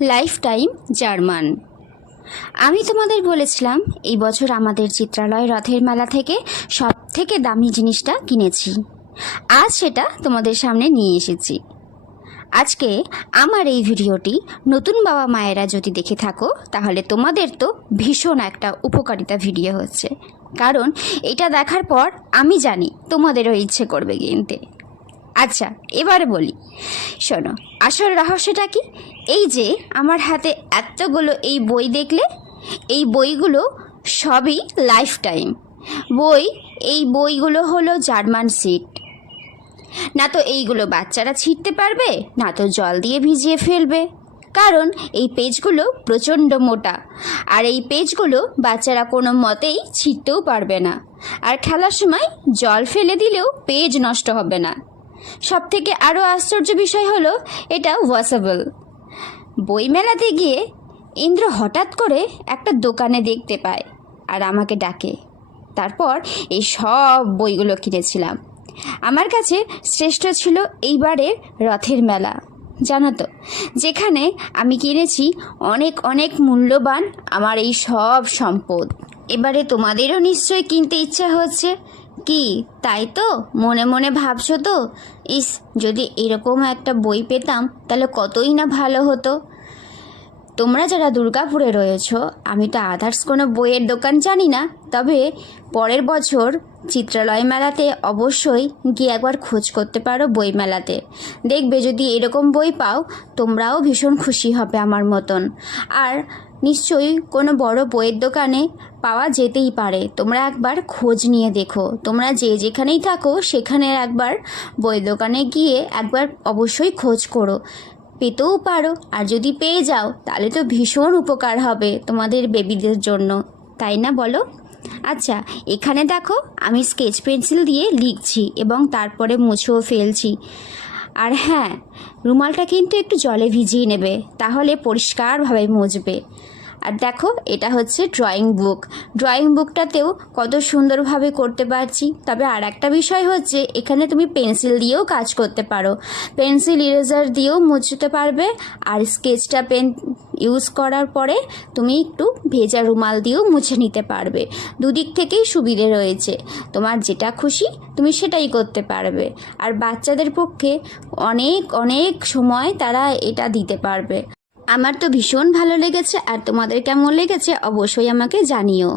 Life time German. আমি তোমাদের বলেছিলাম এই বছর আমাদের চিত্রালয় রথের মেলা থেকে সব থেকে দামি জিনিসটা কিনেছি। আজ সেটা তোমাদের সামনে নিয়ে এসেছি। আজকে আমার এই ভিডিওটি নতুন বাবা মায়েরা যদি দেখে থাকো তাহলে তোমাদের তো ভীষণ একটা উপকারিতা ভিডিও হচ্ছে, কারণ এটা দেখার পর আমি জানি তোমাদেরও ইচ্ছে করবে কিনতে। আচ্ছা, এবারে বলি, শোনো, আসল রহস্যটা কি? এই যে আমার হাতে এতগুলো এই বই দেখলে, এই বইগুলো সবই লাইফ টাইম বই। এই বইগুলো হলো জার্মান সিট। না তো এইগুলো বাচ্চারা ছিঁড়তে পারবে, না তো জল দিয়ে ভিজিয়ে ফেলবে, কারণ এই পেজগুলো প্রচণ্ড মোটা। আর এই পেজগুলো বাচ্চারা কোনো মতেই ছিঁড়তেও পারবে না, আর খেলার সময় জল ফেলে দিলেও পেজ নষ্ট হবে না। সব থেকে আরও আশ্চর্য বিষয় হলো এটা ওয়াশেবল। বই মেলাতে গিয়ে ইন্দ্র হঠাৎ করে একটা দোকানে দেখতে পায় আর আমাকে ডাকে। তারপর এই সব বইগুলো কিনেছিলাম। আমার কাছে শ্রেষ্ঠ ছিল এইবারের রথের মেলা, জানো তো, যেখানে আমি কিনেছি অনেক অনেক মূল্যবান আমার এই সব সম্পদ। এবারে তোমাদেরও নিশ্চয়ই কিনতে ইচ্ছা হচ্ছে কি, তাই তো? মনে মনে ভাবছো তো, ইস, যদি এরকম একটা বই পেতাম তাহলে কতই না ভালো হতো। তোমরা যারা দুর্গাপুরে রয়েছো, আমি তো আদার্স কোনো বইয়ের দোকান জানি না, তবে পরের বছর চিত্রালয় মেলাতে অবশ্যই গিয়ে একবার খোঁজ করতে পারো বই মেলাতে। দেখবে যদি এরকম বই পাও তোমরাও ভীষণ খুশি হবে আমার মতন। আর নিশ্চয়ই কোনো বড় বইয়ের দোকানে পাওয়া যেতেই পারে, তোমরা একবার খোঁজ নিয়ে দেখো। তোমরা যে যেখানেই থাকো সেখানে একবার বই দোকানে গিয়ে একবার অবশ্যই খোঁজ করো, পেতেও পারো। আর যদি পেয়ে যাও তাহলে তো ভীষণ উপকার হবে তোমাদের বেবিদের জন্য, তাই না বলো? আচ্ছা, এখানে দেখো আমি স্কেচ পেন্সিল দিয়ে লিখছি এবং তারপরে মুছেও ফেলছি। আর হ্যাঁ, রুমালটা কিন্তু একটু জলে ভিজিয়ে নেবে, তাহলে পরিষ্কারভাবে মুছবে। আর দেখো, এটা হচ্ছে ড্রয়িং বুক। ড্রয়িং বুকটাতেও কত সুন্দরভাবে করতে পারছি। তবে আর একটা বিষয় হচ্ছে, এখানে তুমি পেন্সিল দিয়েও কাজ করতে পারো, পেন্সিল ইরেজার দিয়েও মুছতে পারবে। আর স্কেচটা পেন ইউজ করার পরে তুমি একটু ভেজা রুমাল দিয়েও মুছে নিতে পারবে। দুদিক থেকেই সুবিধে রয়েছে, তোমার যেটা খুশি তুমি সেটাই করতে পারবে। আর বাচ্চাদের পক্ষে অনেক অনেক সময় তারা এটা দিতে পারবে। আমার তো ভীষণ ভালো লেগেছে, আর তোমাদের কেমন লেগেছে অবশ্যই আমাকে জানিও।